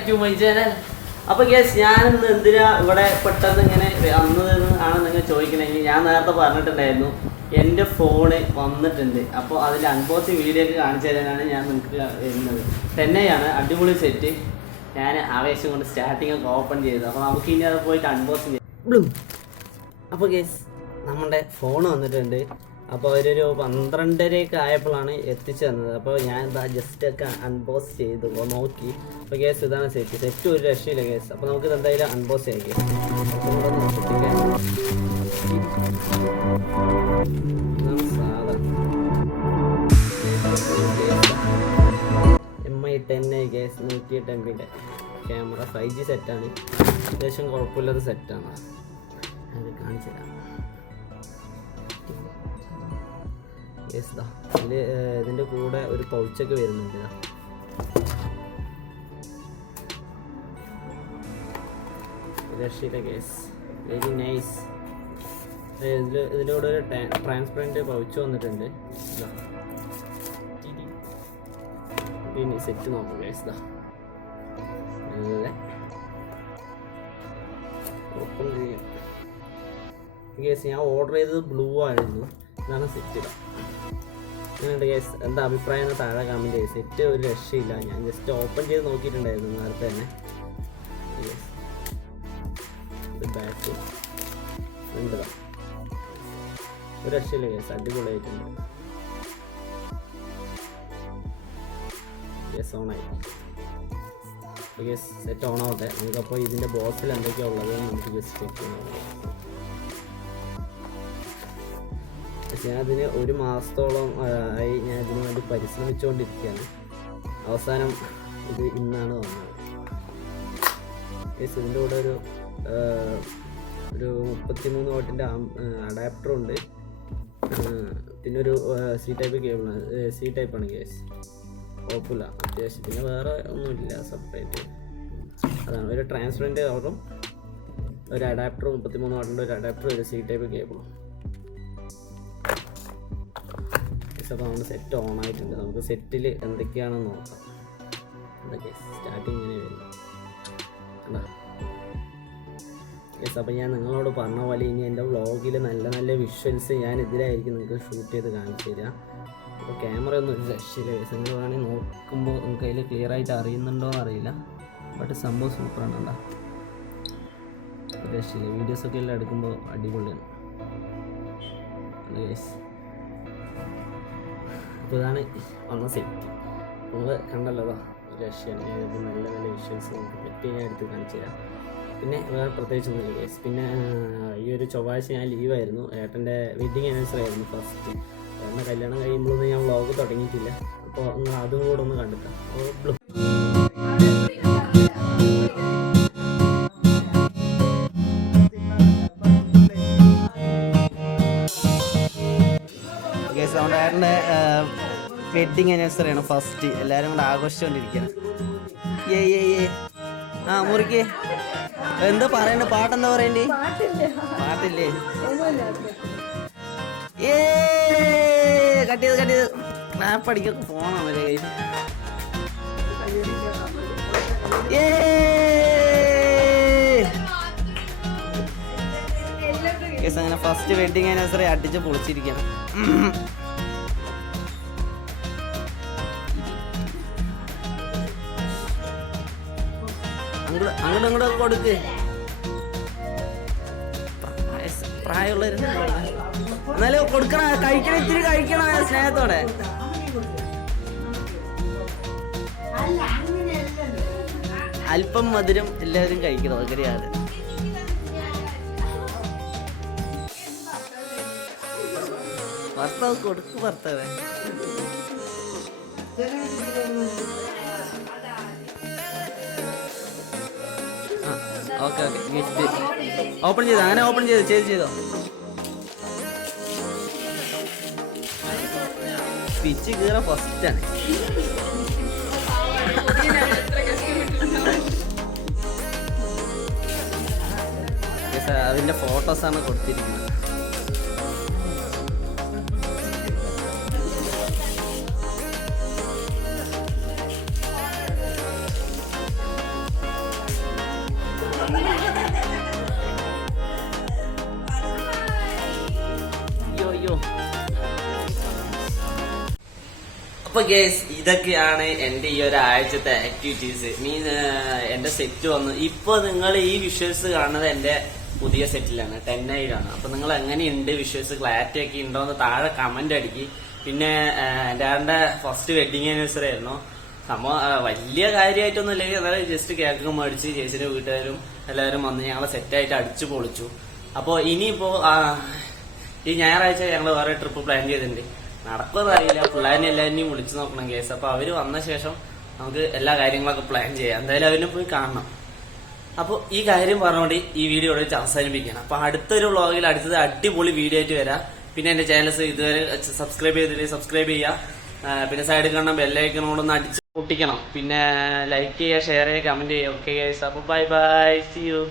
Back to my channel. അപ്പോൾ guys, ഞാനിന്ന് എന്തിനാ ഇവിടെ പെട്ടെന്ന് ഇങ്ങനെ വന്നതെന്ന് ആണ് നിങ്ങൾ ചോദിക്കണമെങ്കിൽ, ഞാൻ നേരത്തെ പറഞ്ഞിട്ടുണ്ടായിരുന്നു എൻ്റെ ഫോണ് വന്നിട്ടുണ്ട്. അപ്പോൾ അതിൻ്റെ അൺബോക്സിങ് വീഡിയോ ഒക്കെ കാണിച്ചു തരാനാണ് ഞാൻ നിങ്ങൾക്ക് വരുന്നത്. തന്നെയാണ് അടിപൊളി സെറ്റ്. ഞാൻ ആവേശം കൊണ്ട് സ്റ്റാർട്ടിങ് ഒക്കെ ഓപ്പൺ ചെയ്തത്. അപ്പോൾ നമുക്ക് ഇനി അത് പോയിട്ട് അൺബോക്സിങ് ചെയ്യാം. അപ്പോൾ ഗൈസ്, നമ്മുടെ ഫോൺ വന്നിട്ടുണ്ട്. അപ്പോൾ ഒരു 12:30 ആയപ്പോഴാണ് എത്തിച്ചു തന്നത്. അപ്പോൾ ഞാൻ എന്താ ജസ്റ്റ് ഒക്കെ അൺബോക്സ് ചെയ്തു നോക്കി. അപ്പോൾ കേസ് ഇതാണ് സെറ്റ് ഒരു രക്ഷയില്ല കേസ്. അപ്പോൾ നമുക്ക് എന്തായാലും അൺബോക്സ് ചെയ്യാം. MI10 case 108 MB camera 5G സെറ്റാണ്. അത്യാവശ്യം കുഴപ്പമില്ലാത്ത സെറ്റാണ്. അത് കാണിച്ചു തരാം. ഇതിൻ്റെ കൂടെ ഒരു പൗച്ചൊക്കെ വരുന്നുണ്ട്. രക്ഷയില്ല കേസ്, വെരി നൈസ്. ഇതിൻ്റെ കൂടെ ഒരു ട്രാൻസ്പെറൻറ്റ് പൗച്ച് വന്നിട്ടുണ്ട്. പിന്നെ സെറ്റ് നോക്കാം കേസ്. നല്ല ഓപ്പൺ ചെയ്യാം കേസ്. ഞാൻ ഓർഡർ ചെയ്തത് ബ്ലൂ ആയിരുന്നു. ഇതാണ് സെറ്റ്. അങ്ങനെയുണ്ട് കേസ്. എന്താ അഭിപ്രായം എന്ന് താഴെ കമൻറ്റ് ചെയ്യും. സെറ്റ് ഒരു രക്ഷയില്ല. ഞാൻ ജസ്റ്റ് ഓപ്പൺ ചെയ്ത് നോക്കിയിട്ടുണ്ടായിരുന്നു നേരത്തെ തന്നെ. ബാക്ക് ഉണ്ടതാ ഒരു രക്ഷയില്ല കേസ്. അടിപൊളിയായിട്ടുണ്ട്. യെസ്, ഓണായി. യെസ്, സെറ്റ് ഓൺ ആവട്ടെ. നമുക്കപ്പോൾ ഇതിൻ്റെ ബോക്സിൽ എന്തൊക്കെയാണ് ഉള്ളത് നമുക്ക് ജസ്റ്റ് ചെക്ക് ചെയ്യാം. ഞാനതിന് 1 മാസത്തോളം ആയി ഞാൻ ഇതിനു വേണ്ടി പരിശ്രമിച്ചുകൊണ്ടിരിക്കുകയാണ്. അവസാനം ഇത് ഇന്നാണ് വന്നത്. ഇതിൻ്റെ കൂടെ ഒരു 33 വാട്ടിൻ്റെ അഡാപ്റ്ററുണ്ട്. പിന്നെ ഒരു സി ടൈപ്പ് കേബിളാണ്. സി ടൈപ്പാണ് കേസ്. കുഴപ്പമില്ല അത്യാവശ്യം. പിന്നെ വേറെ ഒന്നുമില്ല സെപ്പറേറ്റ്. അതാണ് ഒരു ട്രാൻസ്പെറൻറ്റ് കവറും ഒരു അഡാപ്റ്ററും 33 വാട്ടിൻ്റെ ഒരു അഡാപ്റ്ററും ഒരു സി ടൈപ്പ് കേബിളും. അപ്പോൾ നമ്മുടെ സെറ്റ് ഓൺ ആയിട്ടുണ്ട്. നമുക്ക് സെറ്റിൽ എന്തൊക്കെയാണെന്ന് നോക്കാം. എന്തൊക്കെ സ്റ്റാർട്ടിങ് ഇങ്ങനെ വരുന്നു. യെസ്, അപ്പോൾ ഞാൻ നിങ്ങളോട് പറഞ്ഞ പോലെ ഇനി എൻ്റെ വ്ളോഗിൽ നല്ല നല്ല വിഷ്വൽസ് ഞാൻ ഇതിലായിരിക്കും നിങ്ങൾക്ക് ഷൂട്ട് ചെയ്ത് കാണിച്ചു തരിക. അപ്പോൾ ക്യാമറ ഒന്നും ഒരു രക്ഷയില്ല കേസ്. നിങ്ങൾ വേണമെങ്കിൽ നോക്കുമ്പോൾ നിങ്ങൾക്ക് അതിൽ ക്ലിയർ ആയിട്ട് അറിയുന്നുണ്ടോ എന്ന് അറിയില്ല. ബട്ട് സംഭവം സൂപ്പറാണ്. എന്താ രക്ഷയില്ല. വീഡിയോസൊക്കെ എല്ലാം എടുക്കുമ്പോൾ അടിപൊളിയാണ് കേസ്. അപ്പോൾ ഇതാണ് വന്ന സെറ്റ്. നമ്മൾ കണ്ടല്ലോ രക്ഷയാണ്. നല്ല നല്ല വിഷ്വൽസ് നമുക്ക് പറ്റി ഞാൻ എടുത്ത് കാണിച്ചു തരാം. പിന്നെ വേറെ പ്രത്യേകിച്ചൊന്നുമില്ല കേസ്. പിന്നെ ഈ ഒരു ചൊവ്വാഴ്ച ഞാൻ ലീവായിരുന്നു. ഏട്ടൻ്റെ വെഡ്ഡിങ് ആനിവേഴ്സറി ആയിരുന്നു ഫസ്റ്റ്. ഏട്ടൻ്റെ കല്യാണം കഴിയുമ്പോഴൊന്നും ഞാൻ വ്ളോഗ് തുടങ്ങിയിട്ടില്ല. അപ്പോൾ നിങ്ങൾ അതും കൂടെ ഒന്ന് കണ്ടിട്ടാണ്. അപ്പോൾ അതുകൊണ്ട് ഏട്ടൻ്റെ വെഡ്ഡിങ് ആനിവേഴ്സറിയാണ് ഫസ്റ്റ്. എല്ലാവരും കൂടെ ആഘോഷിച്ചുകൊണ്ടിരിക്കുകയാണ്. മുറിക്ക് എന്താ പറയണ്ട? പാട്ടെന്താ പറയണ്ടേ? പാട്ടില്ലേ? കട്ട് ചെയ്ത് ക്ലാപ്പ് അടിക്കൊക്കെ ഫോണാണല്ലേ കയ്യിൽ. അങ്ങനെ ഫസ്റ്റ് വെഡ്ഡിങ് ആനിവേഴ്സറി അടിച്ച് പൊളിച്ചിരിക്കണം. അങ്ങോട്ടും ഇങ്ങോട്ടൊക്കെ കൊടുക്ക്. പ്രായമുള്ളവർ എന്നാലും കൊടുക്കണ, കഴിക്കണം, ഇത്തിരി കഴിക്കണം സ്നേഹത്തോടെ. അല്പം മധുരം എല്ലാവരും കഴിക്കണം. അങ്ങനെയാണ്. ഭർത്താവ് കൊടുക്ക്. ഭർത്താവേ ഓക്കെ ഗിഫ്റ്റ് ഓപ്പൺ ചെയ്തോ? അങ്ങനെ ഓപ്പൺ ചെയ്തോ? പിച്ച് കീറ ഫസ്റ്റാണ്. അതിൻ്റെ ഫോട്ടോസാണ് കൊടുത്തിരിക്കുന്നത്. അപ്പൊ ഗേസ് ഇതൊക്കെയാണ് എന്റെ ഈ ഒരാഴ്ചത്തെ ആക്ടിവിറ്റീസ്. എന്റെ സെറ്റ് വന്നു. ഇപ്പൊ നിങ്ങൾ ഈ വിഷ്വൽസ് കാണുന്നത് എന്റെ പുതിയ സെറ്റിലാണ്, 10 ആണ്. അപ്പൊ നിങ്ങൾ എങ്ങനെയുണ്ട് വിഷ്വൽസ്, ക്ലാരിറ്റി ഒക്കെ ഉണ്ടോ എന്ന് താഴെ കമന്റ് അടിക്ക്. പിന്നെ എന്റെ ഫസ്റ്റ് വെഡിങ് ആനിവേഴ്സറി ആയിരുന്നു. സംഭവം വലിയ കാര്യമായിട്ടൊന്നും ഇല്ലെങ്കിൽ അതായത് ജസ്റ്റ് കേക്കൊക്കെ മേടിച്ച് ചേച്ചിയുടെ വീട്ടുകാരും എല്ലാവരും വന്ന് ഞങ്ങളെ സെറ്റായിട്ട് അടിച്ചു പൊളിച്ചു. അപ്പൊ ഇനിയിപ്പോ ഈ ഞായറാഴ്ച ഞങ്ങൾ വേറെ ട്രിപ്പ് പ്ലാൻ ചെയ്തിട്ടുണ്ട്. നടക്കുമെന്ന് അറിയില്ല, പിള്ളേരെ എല്ലാവരെയും വിളിച്ചു നോക്കണം കേസ്. അപ്പൊ അവര് വന്ന ശേഷം നമുക്ക് എല്ലാ കാര്യങ്ങളൊക്കെ പ്ലാൻ ചെയ്യാം. എന്തായാലും അവരിനെ പോയി കാണണം. അപ്പൊ ഈ കാര്യം പറഞ്ഞുകൊണ്ട് ഈ വീഡിയോ ഇവിടെ വെച്ച് അവസാനിപ്പിക്കണം. അപ്പൊ അടുത്തൊരു വ്ളോഗിൽ അടുത്തത് അടിപൊളി വീഡിയോ ആയിട്ട് വരാം. പിന്നെ എന്റെ ചാനൽസ് ഇതുവരെ സബ്സ്ക്രൈബ് ചെയ്തിട്ട് സബ്സ്ക്രൈബ് ചെയ്യുക. പിന്നെ സൈഡിൽ കാണുന്ന ബെല്ലൈക്കണോടൊന്ന് അടിച്ച് പൊട്ടിക്കണം. പിന്നെ ലൈക്ക് ചെയ്യുക, ഷെയർ ചെയ്യുക, കമന്റ് ചെയ്യുക. ഓക്കെ ഗൈസ്, അപ്പൊ ബൈ ബൈ, സീ യു.